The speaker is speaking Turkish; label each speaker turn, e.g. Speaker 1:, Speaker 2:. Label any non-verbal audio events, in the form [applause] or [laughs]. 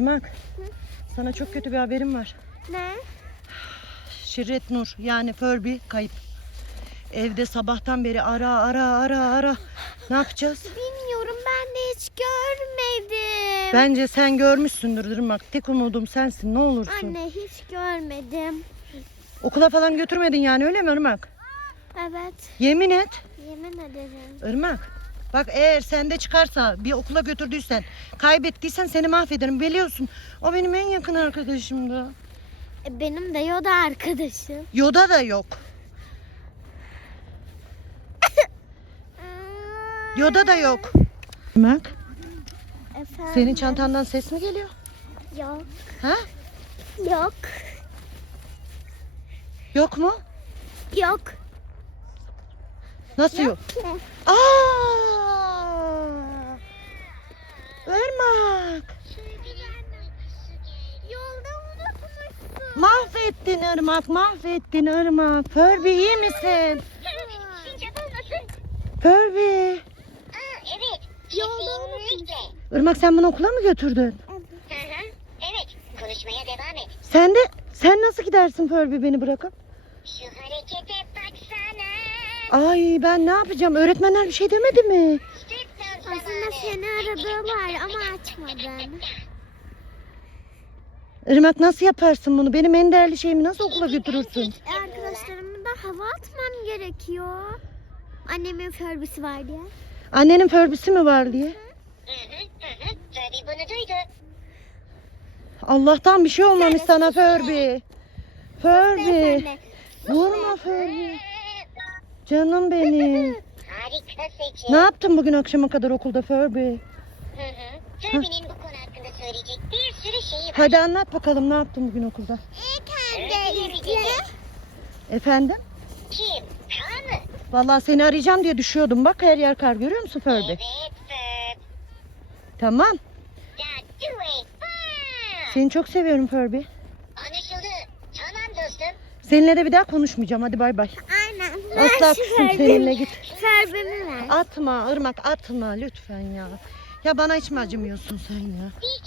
Speaker 1: Irmak, sana çok kötü bir haberim var.
Speaker 2: Ne?
Speaker 1: Şirret Nur yani Furby kayıp. Evde sabahtan beri ara ara ara ara. Ne yapacağız?
Speaker 2: Bilmiyorum ben de hiç görmedim.
Speaker 1: Bence sen görmüşsündür Irmak. Tek umudum sensin ne olursun.
Speaker 2: Anne hiç görmedim.
Speaker 1: Okula falan götürmedin yani öyle mi Irmak?
Speaker 2: Evet
Speaker 1: Yemin et.
Speaker 2: yemin ederim.
Speaker 1: Irmak. Bak eğer sende çıkarsa bir okula götürdüysen kaybettiysen seni mahvederim biliyorsun. O benim en yakın arkadaşımdı.
Speaker 2: E, benim de Yoda arkadaşım.
Speaker 1: Yoda da yok. [laughs] Yoda da yok. Irmak
Speaker 2: Efendim?
Speaker 1: senin çantandan ses mi geliyor?
Speaker 2: Yok.
Speaker 1: Ha?
Speaker 2: Yok.
Speaker 1: Yok mu?
Speaker 2: Yok.
Speaker 1: Nasıl yok? Aa! Irmak.
Speaker 2: Yolda unutmuşsun.
Speaker 1: Mahvettin Irmak, mahvettin Irmak. Furby iyi misin? Furby.
Speaker 3: Aa, evet.
Speaker 2: Yolda.
Speaker 1: Irmak sen bunu okula mı götürdün?
Speaker 3: Evet. Konuşmaya devam et.
Speaker 1: Sen de sen nasıl gidersin Furby beni bırakıp?
Speaker 3: Şu harekete baksana.
Speaker 1: Ay ben ne yapacağım? Öğretmenler bir şey demedi mi?
Speaker 2: Seni aradılar ama açmadın.
Speaker 1: Irmak nasıl yaparsın bunu? Benim en değerli şeyimi nasıl okula götürürsün?
Speaker 2: E, arkadaşlarıma da hava atmam gerekiyor. Annemin förbüsü var diye.
Speaker 1: Annenin Furby'si mi var diye?
Speaker 3: Hı hı hı hı. Tabii bunu duydu.
Speaker 1: Allah'tan bir şey olmamış sana
Speaker 2: sus.
Speaker 1: Furby. Furby. Vurma Furby. Canım benim. [laughs]
Speaker 3: Harika seçim.
Speaker 1: Ne yaptın bugün akşama kadar okulda Furby?
Speaker 3: Hı hı. Furby'nin bu konu hakkında söyleyecek bir sürü şeyi var.
Speaker 1: Hadi anlat bakalım ne yaptın bugün okulda?
Speaker 3: Öncelikle
Speaker 1: Efendim?
Speaker 3: kim? Kaan mı?
Speaker 1: Vallahi seni arayacağım diye düşüyordum. Bak her yer kar görüyor musun Furby?
Speaker 3: Evet Furb.
Speaker 1: Tamam. Seni çok seviyorum Furby.
Speaker 3: Anlaşıldı. Tamam dostum.
Speaker 1: Seninle de bir daha konuşmayacağım. Hadi bay bay. Asla küsüm seninle git.
Speaker 2: Förbümü ver.
Speaker 1: Atma Irmak atma lütfen ya. Ya bana hiç mi acımıyorsun sen ya?
Speaker 3: Bir